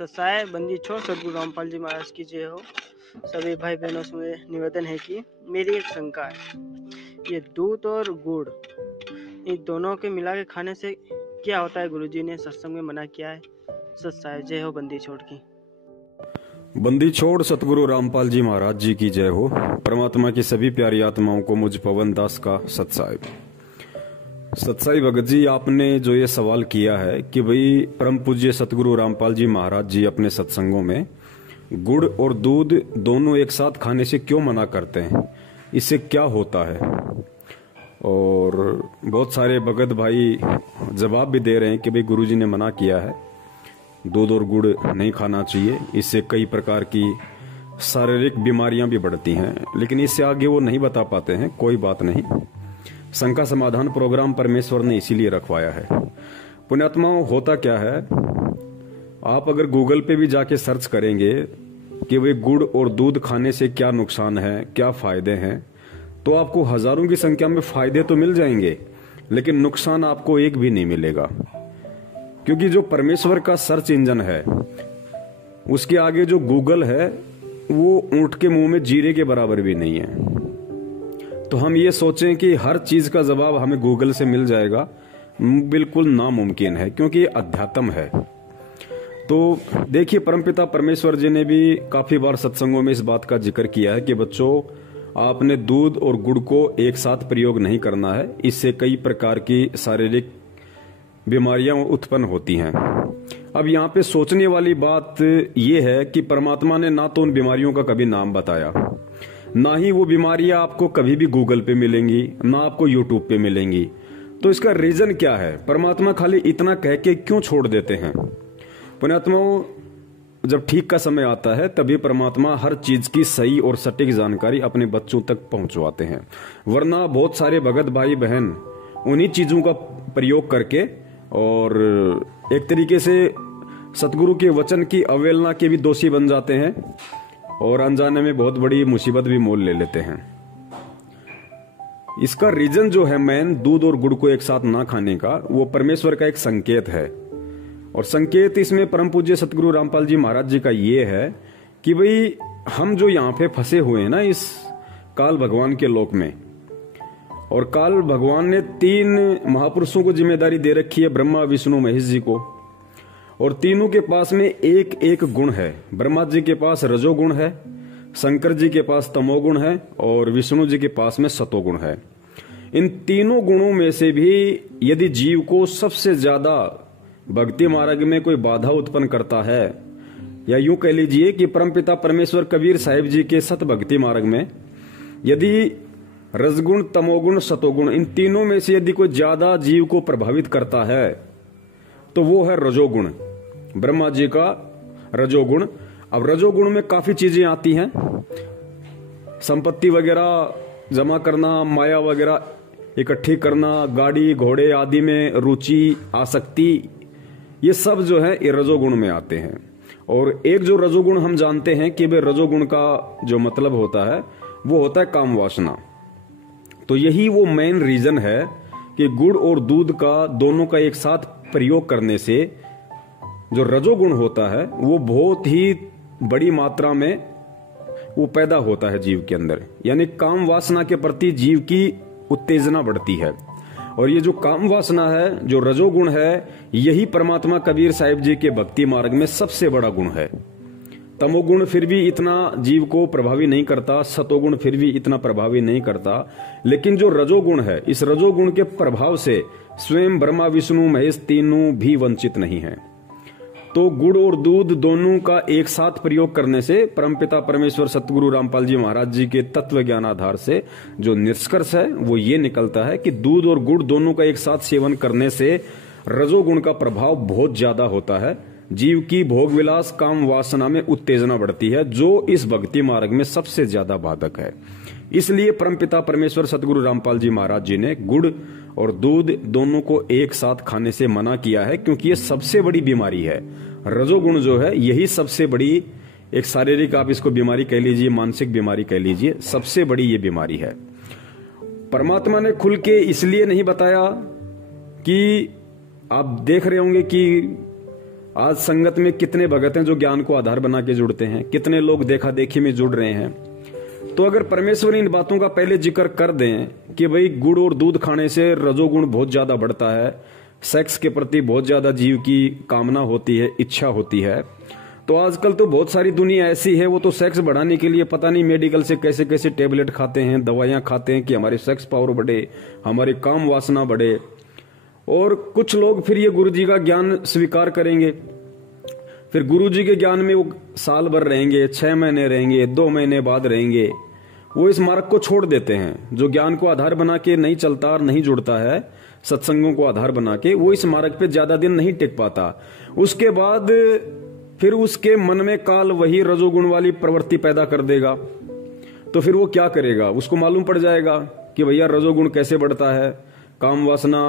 सत्साय बंदी छोड़ सदगुरु रामपाल जी महाराज की जय हो। सभी भाई बहनों से निवेदन है कि मेरी एक शंका है, ये दूध और गुड़ इन दोनों के मिला के खाने से क्या होता है? गुरुजी ने सत्संग में मना किया है। सत्साय जय हो बंदी छोड़ की। बंदी छोड़ सतगुरु रामपाल जी महाराज जी की जय हो। परमात्मा की सभी प्यारी आत्माओं को मुझ पवन दास का सत्साई। सत्साई भगत जी, आपने जो ये सवाल किया है कि भाई परम पूज्य सतगुरु रामपाल जी महाराज जी अपने सत्संगों में गुड़ और दूध दोनों एक साथ खाने से क्यों मना करते हैं, इससे क्या होता है? और बहुत सारे भगत भाई जवाब भी दे रहे हैं कि भाई गुरुजी ने मना किया है, दूध और गुड़ नहीं खाना चाहिए, इससे कई प्रकार की शारीरिक बीमारियां भी बढ़ती हैं। लेकिन इससे आगे वो नहीं बता पाते हैं। कोई बात नहीं, शंका समाधान प्रोग्राम परमेश्वर ने इसीलिए रखवाया है। पुण्यात्माओं, होता क्या है, आप अगर गूगल पे भी जाके सर्च करेंगे कि वे गुड़ और दूध खाने से क्या नुकसान है, क्या फायदे हैं, तो आपको हजारों की संख्या में फायदे तो मिल जाएंगे, लेकिन नुकसान आपको एक भी नहीं मिलेगा। क्योंकि जो परमेश्वर का सर्च इंजन है, उसके आगे जो गूगल है वो ऊंट के मुंह में जीरे के बराबर भी नहीं है। तो हम ये सोचें कि हर चीज का जवाब हमें गूगल से मिल जाएगा, बिल्कुल नामुमकिन है, क्योंकि ये अध्यात्म है। तो देखिए, परमपिता परमेश्वर जी ने भी काफी बार सत्संगों में इस बात का जिक्र किया है कि बच्चों, आपने दूध और गुड़ को एक साथ प्रयोग नहीं करना है, इससे कई प्रकार की शारीरिक बीमारियां उत्पन्न होती हैं। अब यहाँ पे सोचने वाली बात यह है कि परमात्मा ने ना तो उन बीमारियों का कभी नाम बताया, ना ही वो बीमारियां आपको कभी भी गूगल पे मिलेंगी, ना आपको यूट्यूब पे मिलेंगी। तो इसका रीजन क्या है? परमात्मा खाली इतना कह के क्यों छोड़ देते हैं? पुण्यात्माओं, जब ठीक का समय आता है तभी परमात्मा हर चीज की सही और सटीक जानकारी अपने बच्चों तक पहुंचवाते हैं। वरना बहुत सारे भगत भाई बहन उन्हीं चीजों का प्रयोग करके और एक तरीके से सतगुरु के वचन की अवहेलना के भी दोषी बन जाते हैं और अनजाने में बहुत बड़ी मुसीबत भी मोल ले लेते हैं। इसका रीजन जो है मेन, दूध और गुड़ को एक साथ ना खाने का, वो परमेश्वर का एक संकेत है। और संकेत इसमें परम पूज्य सतगुरु रामपाल जी महाराज जी का ये है कि भाई हम जो यहाँ पे फंसे हुए हैं ना इस काल भगवान के लोक में, और काल भगवान ने 3 महापुरुषों को जिम्मेदारी दे रखी है, ब्रह्मा विष्णु महेश जी को, और तीनों के पास में एक एक गुण है। ब्रह्मा जी के पास रजोगुण है, शंकर जी के पास तमोगुण है, और विष्णु जी के पास में सतोगुण है। इन तीनों गुणों में से भी यदि जीव को सबसे ज्यादा भक्ति मार्ग में कोई बाधा उत्पन्न करता है, या यूं कह लीजिए कि परमपिता परमेश्वर कबीर साहिब जी के सत भक्ति मार्ग में यदि रजगुण तमोगुण सतोगुण इन तीनों में से यदि कोई ज्यादा जीव को प्रभावित करता है तो वो है रजोगुण, ब्रह्मा जी का रजोगुण। अब रजोगुण में काफी चीजें आती हैं, संपत्ति वगैरह जमा करना, माया वगैरह इकट्ठी करना, गाड़ी घोड़े आदि में रुचि, आसक्ति, ये सब जो है ये रजोगुण में आते हैं। और एक जो रजोगुण हम जानते हैं कि वे रजोगुण का जो मतलब होता है वो होता है काम वासना। तो यही वो मेन रीजन है कि गुड़ और दूध का दोनों का एक साथ प्रयोग करने से जो रजोगुण होता है वो बहुत ही बड़ी मात्रा में वो पैदा होता है जीव के अंदर, यानी काम वासना के प्रति जीव की उत्तेजना बढ़ती है। और ये जो काम वासना है, जो रजोगुण है, यही परमात्मा कबीर साहिब जी के भक्ति मार्ग में सबसे बड़ा गुण है। तमोगुण फिर भी इतना जीव को प्रभावी नहीं करता, सतोगुण फिर भी इतना प्रभावी नहीं करता, लेकिन जो रजोगुण है, इस रजोगुण के प्रभाव से स्वयं ब्रह्मा विष्णु महेश तीनों भी वंचित नहीं हैं। तो गुड़ और दूध दोनों का एक साथ प्रयोग करने से परमपिता परमेश्वर सतगुरु रामपाल जी महाराज जी के तत्व ज्ञान आधार से जो निष्कर्ष है वो ये निकलता है कि दूध और गुड़ दोनों का एक साथ सेवन करने से रजोगुण का प्रभाव बहुत ज्यादा होता है। जीव की भोग विलास काम वासना में उत्तेजना बढ़ती है, जो इस भक्ति मार्ग में सबसे ज्यादा बाधक है। इसलिए परमपिता परमेश्वर सतगुरु रामपाल जी महाराज जी ने गुड़ और दूध दोनों को एक साथ खाने से मना किया है, क्योंकि ये सबसे बड़ी बीमारी है। रजोगुण जो है यही सबसे बड़ी एक शारीरिक, आप इसको बीमारी कह लीजिए, मानसिक बीमारी कह लीजिए, सबसे बड़ी ये बीमारी है। परमात्मा ने खुल के इसलिए नहीं बताया कि आप देख रहे होंगे कि आज संगत में कितने भगत हैं जो ज्ञान को आधार बना के जुड़ते हैं, कितने लोग देखा देखी में जुड़ रहे हैं। तो अगर परमेश्वर इन बातों का पहले जिक्र कर दें कि भाई गुड़ और दूध खाने से रजोगुण बहुत ज्यादा बढ़ता है, सेक्स के प्रति बहुत ज्यादा जीव की कामना होती है, इच्छा होती है, तो आजकल तो बहुत सारी दुनिया ऐसी है वो तो सेक्स बढ़ाने के लिए पता नहीं मेडिकल से कैसे कैसे टेबलेट खाते हैं, दवाइयां खाते हैं कि हमारे सेक्स पावर बढ़े, हमारे काम वासना बढ़े। और कुछ लोग फिर ये गुरु जी का ज्ञान स्वीकार करेंगे, फिर गुरु जी के ज्ञान में वो साल भर रहेंगे, 6 महीने रहेंगे, 2 महीने बाद रहेंगे, वो इस मार्ग को छोड़ देते हैं। जो ज्ञान को आधार बना के नहीं चलता और नहीं जुड़ता है, सत्संगों को आधार बना के, वो इस मार्ग पे ज्यादा दिन नहीं टिक पाता। उसके बाद फिर उसके मन में काल वही रजोगुण वाली प्रवृत्ति पैदा कर देगा। तो फिर वो क्या करेगा, उसको मालूम पड़ जाएगा कि भैया रजोगुण कैसे बढ़ता है, काम वासना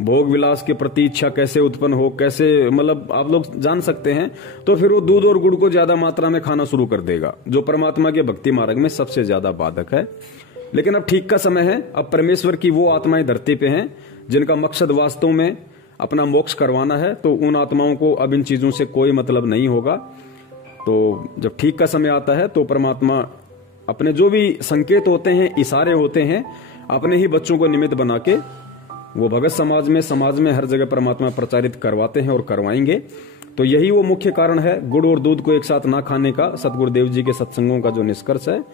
भोग विलास के प्रति इच्छा कैसे उत्पन्न हो, कैसे मतलब आप लोग जान सकते हैं। तो फिर वो दूध और गुड़ को ज्यादा मात्रा में खाना शुरू कर देगा, जो परमात्मा के भक्ति मार्ग में सबसे ज्यादा बाधक है। लेकिन अब ठीक का समय है, अब परमेश्वर की वो आत्माएं धरती पे हैं जिनका मकसद वास्तव में अपना मोक्ष करवाना है, तो उन आत्माओं को अब इन चीजों से कोई मतलब नहीं होगा। तो जब ठीक का समय आता है तो परमात्मा अपने जो भी संकेत होते हैं, इशारे होते हैं, अपने ही बच्चों को निमित्त बना के वो भगत समाज में हर जगह परमात्मा प्रचारित करवाते हैं और करवाएंगे। तो यही वो मुख्य कारण है गुड़ और दूध को एक साथ ना खाने का। सतगुरुदेव जी के सत्संगों का जो निष्कर्ष है,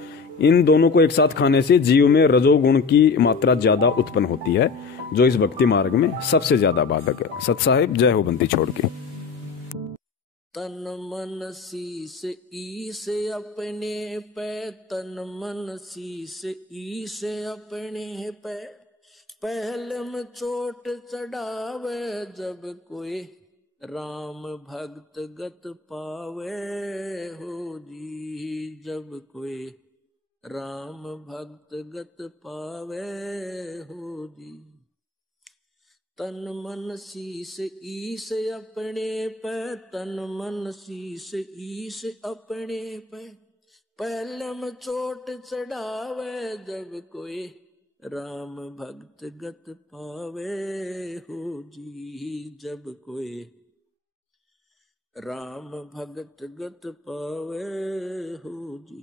इन दोनों को एक साथ खाने से जीव में रजोगुण की मात्रा ज्यादा उत्पन्न होती है, जो इस भक्ति मार्ग में सबसे ज्यादा बाधक है। सत साहिब जय हो बंदी छोड़ के। तन मन शीस ईस अपने पे, तन मन शीस ईस अपने पे, पहले में चोट चढ़ावे जब कोई राम भक्त गत पावे हो जी, जब कोई राम भक्त गत पावे हो जी। तन मन शीस ईस अपने पे, तन मन शीस ईस अपने पे, पहले में चोट चढ़ावे जब कोई राम भक्त गत पावे हो जी, जब कोई राम भक्त गत पावे हो जी।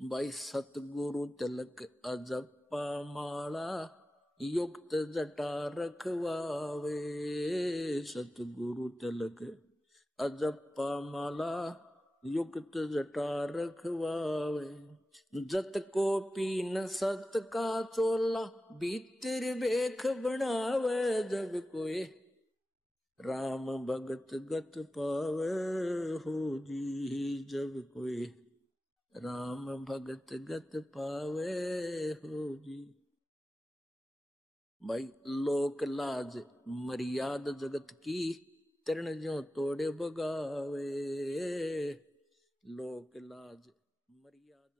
भाई सतगुरु तिलक अजप्पा माला, युक्त जटा रखवावे, सतगुरु तिलक अजप्पा माला, युक्त जटा रखवावे। जत को पीन सत का चोला, भीतर बेख बनावे जब कोई राम भगत गत पावे हो जी, जब कोई राम भगत गत पावे हो जी। भाई लोक लाज मर्याद जगत की, तरण ज्यों तोड़े बगावे, लोक लाज मर्यादा।